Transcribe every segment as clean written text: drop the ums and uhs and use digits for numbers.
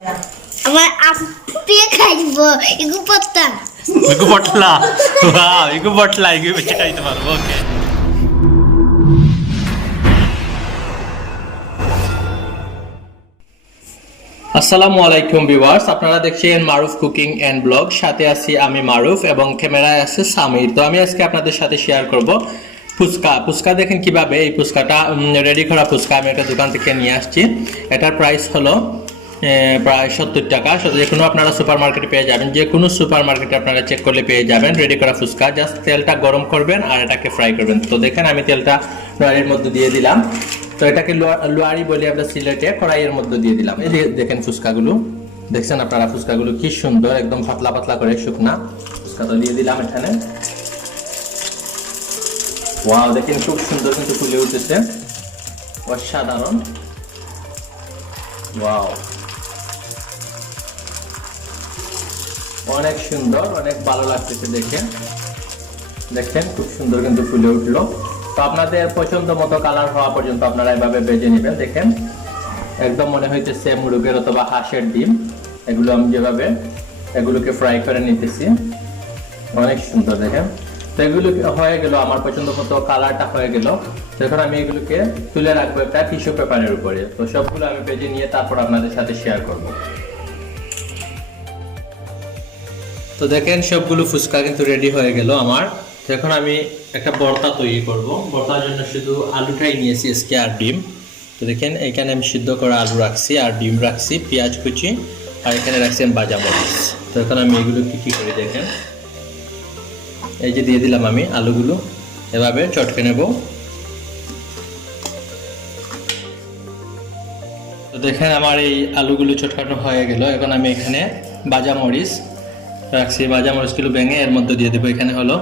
আমার আপনি খাইব এগু পত্তা এগু পটলা ওয়াও এগু পটলা এগু বেশি খাইতে পারবো ওকে আসসালামু আলাইকুম ভিউয়ার্স আপনারা দেখছেন মারুফ কুকিং এন্ড ব্লগ সাথে আছি আমি মারুফ এবং ক্যামেরায় আছে সামির তো আমি আজকে আপনাদের সাথে শেয়ার করব ফুচকা দেখেন কিভাবে এই ফুচকাটা রেডি করা ফুচকা আমি একটা দোকান থেকে নিয়ে আসছি এটার প্রাইস হলো প্রায় 70 টাকা যে কোনো আপনারা সুপার মার্কেটে পেয়ে যাবেন যে কোনো সুপার মার্কেটে আপনারা চেক করলে পেয়ে যাবেন রেডি করা ফুচকা জাস্ট তেলটা গরম করবেন আর এটাকে ফ্রাই করবেন তো দেখেন আমি তেলটা কড়াইয়ের মধ্যে দিয়ে দিলাম তো এটাকে লোয়ারি বলি আমরা সিলেটে কড়াইয়ের মধ্যে দিয়ে দিলাম এই দেখেন ফুচকাগুলো দেখছেন আপনারা ফুচকাগুলো কি সুন্দর একদম পাতলা পাতলা করে শুকনা ফুচকা তো দিয়ে দিলাম এখানে ওয়াও দেখেন খুব সুন্দর কিন্তু ফুলে উঠেছে অসাধারণ ওয়াও অনেক সুন্দর অনেক ভালো লাগতেছে দেখেন খুব সুন্দর কিন্তু ফুলে উঠলো তো আপনাদের পছন্দ মতো কালার হওয়া পর্যন্ত আপনারা এভাবে ভেজে নেবেন দেখেন একদম মনে হইতেছে মুরগের অথবা হাঁসের ডিম এগুলো আমি যেভাবে এগুলোকে ফ্রাই করে নিতেছি অনেক সুন্দর দেখেন তো এগুলো হয়ে গেল আমার পছন্দ মতো কালারটা হয়ে গেল এখন আমি এগুলোকে তুলে রাখবো একটা টিস্যু পেপারের উপরে তো সবগুলো আমি ভেজে নিয়ে তারপর আপনাদের সাথে শেয়ার করব তো দেখেন সবগুলো ফুচকা কিন্তু রেডি হয়ে গেল আমার এখন আমি একটা ভর্তা তৈরি করব ভর্তার জন্য শুধু আলুটাই নিয়েছি আজকে আর ডিম তো দেখেন এখানে আমি সিদ্ধ করা আলু রাখছি আর ডিম রাখছি পেঁয়াজ কুচি আর এখানে রাখছি আমি ভাজা মরিচ তো এখন আমি এগুলো কি করি দেখেন এই যে দিয়ে দিলাম আমি আলুগুলো এভাবে চটকে নেব তো দেখেন আমার এই আলুগুলো চটকানো হয়ে গেল এখন আমি এখানে ভাজা মরিচ রাখছি ভাজা মরিচগুলো ভেঙে এর মধ্যে দিয়ে দেবো এখানে হলো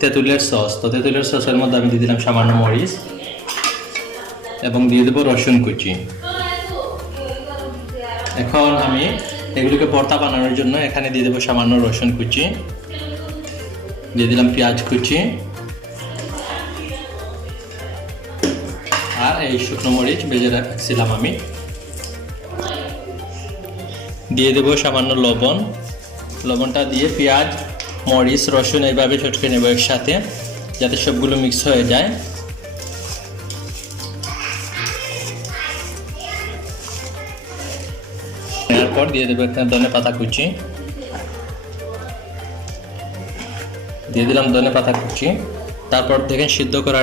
তেঁতুলের সস তো তেঁতুলের সসের মধ্যে আমি দিয়ে দিলাম সামান্য মরিচ এবং দিয়ে দেবো রসুন কুচি এখন আমি এগুলোকে ভর্তা বানানোর জন্য এখানে দিয়ে দেবো সামান্য রসুন কুচি দিয়ে দিলাম পেঁয়াজ কুচি আর এই শুকনো মরিচ ভেজে রাখছিলাম আমি দিয়ে দেবো সামান্য লবণটা দিয়ে পেঁয়াজ মরিচ রসুন এইভাবে চটকে নেব একসাথে যাতে সবগুলো মিক্স হয়ে যায় এরপর দিয়ে দেবো এখানে ধনেপাতা কুচি দিয়ে দিলাম ধনেপাতা কুচি তারপর দেখেন সিদ্ধ করা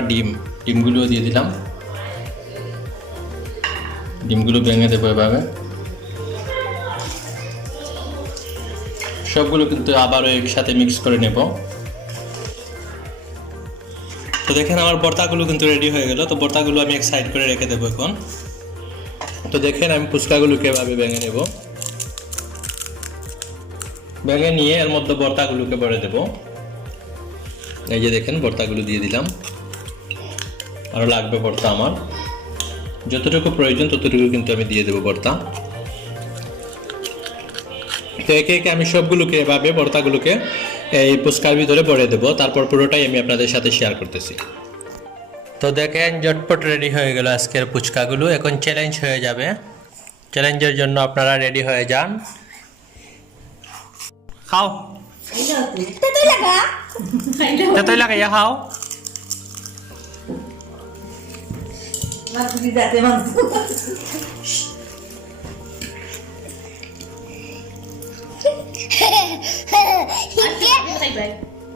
ডিমগুলো দিয়ে দিলাম ডিমগুলো ভেঙে দেবো এভাবে সবগুলো কিন্তু আবারও একসাথে মিক্স করে নেব তো দেখেন আমার ভর্তাগুলো কিন্তু রেডি হয়ে গেল তো ভর্তাগুলো আমি এক সাইড করে রেখে দেবো এখন তো দেখেন আমি ফুচকাগুলোকে এভাবে ভেঙে নেব ভেঙে নিয়ে এর মধ্যে ভর্তাগুলোকে ভরে দেব এই যে দেখেন ভর্তাগুলো দিয়ে দিলাম আরও লাগবে ভর্তা আমার যতটুকু প্রয়োজন ততটুকু কিন্তু আমি দিয়ে দেবো ভর্তা তো একে একে আমি সবগুলোকে এভাবে ভর্তাগুলোকে এই ফুচকার ভিতরে ভরে দেবো তারপর পুরোটাই আমি আপনাদের সাথে শেয়ার করতেছি তো দেখেন ঝটপট রেডি হয়ে গেল আজকের ফুচকাগুলো এখন চ্যালেঞ্জ হয়ে যাবে চ্যালেঞ্জের জন্য আপনারা রেডি হয়ে যান খাও তেতই লাগা খাও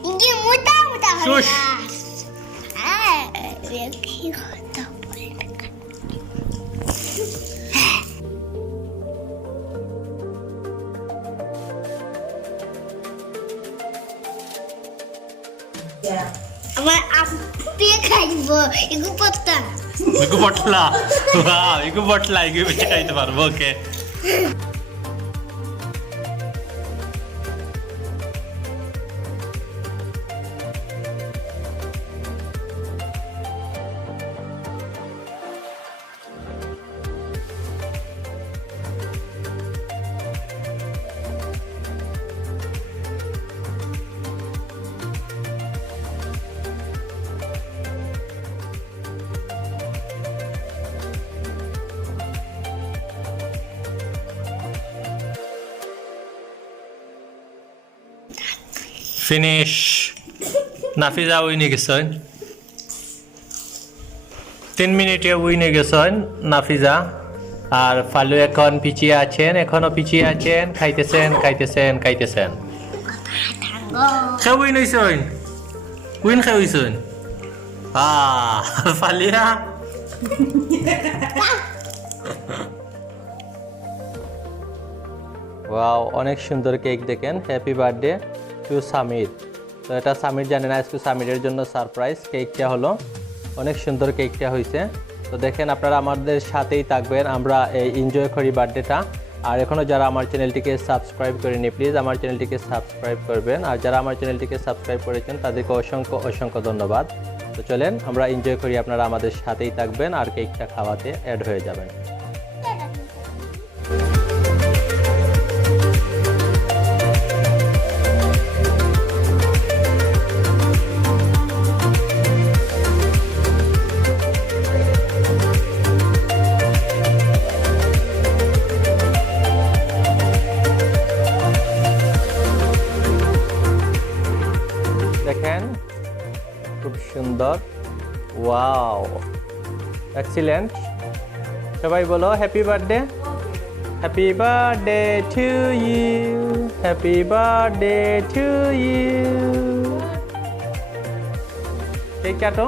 Ini mudah Shush. আমার আপনি খাইব এগু পত্তা এগু পটলা ওয়াও এগু পটলা এগু বেশি খাইতে পারবো ওকে ফিনিশ নাফিজা উইনে গেছেন 3 মিনিটে উইনে গেছেন নাফিজা আর ফালু এখন পিছিয়ে আছেন এখনো পিছিয়ে আছেন খাইতেছেন খেয়ে উইন হইছেন উইন খেয়ে হইছেন ফালিয়া ওয়াও অনেক সুন্দর কেক দেখেন হ্যাপি বার্থডে টু সামির তো এটা সামির জানে না আজকে সামিরের জন্য সারপ্রাইজ কেকটা হলো অনেক সুন্দর কেকটা হয়েছে তো দেখেন আপনারা আমাদের সাথেই থাকবেন আমরা এই এনজয় করি বার্থডেটা আর এখনও যারা আমার চ্যানেলটিকে সাবস্ক্রাইব করেনি প্লিজ আমার চ্যানেলটিকে সাবস্ক্রাইব করবেন আর যারা আমার চ্যানেলটিকে সাবস্ক্রাইব করেছেন তাদেরকে অসংখ্য ধন্যবাদ তো চলেন আমরা এনজয় করি আপনারা আমাদের সাথেই থাকবেন আর কেকটা খাওয়াতে অ্যাড হয়ে যাবেন দেখেন খুব সুন্দর ওয়াও এক্সিলেন্ট সবাই বলো happy birthday to you happy birthday to you cake কাটো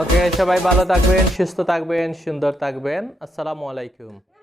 ওকে সবাই ভালো থাকবেন সুস্থ থাকবেন সুন্দর থাকবেন আসসালামু আলাইকুম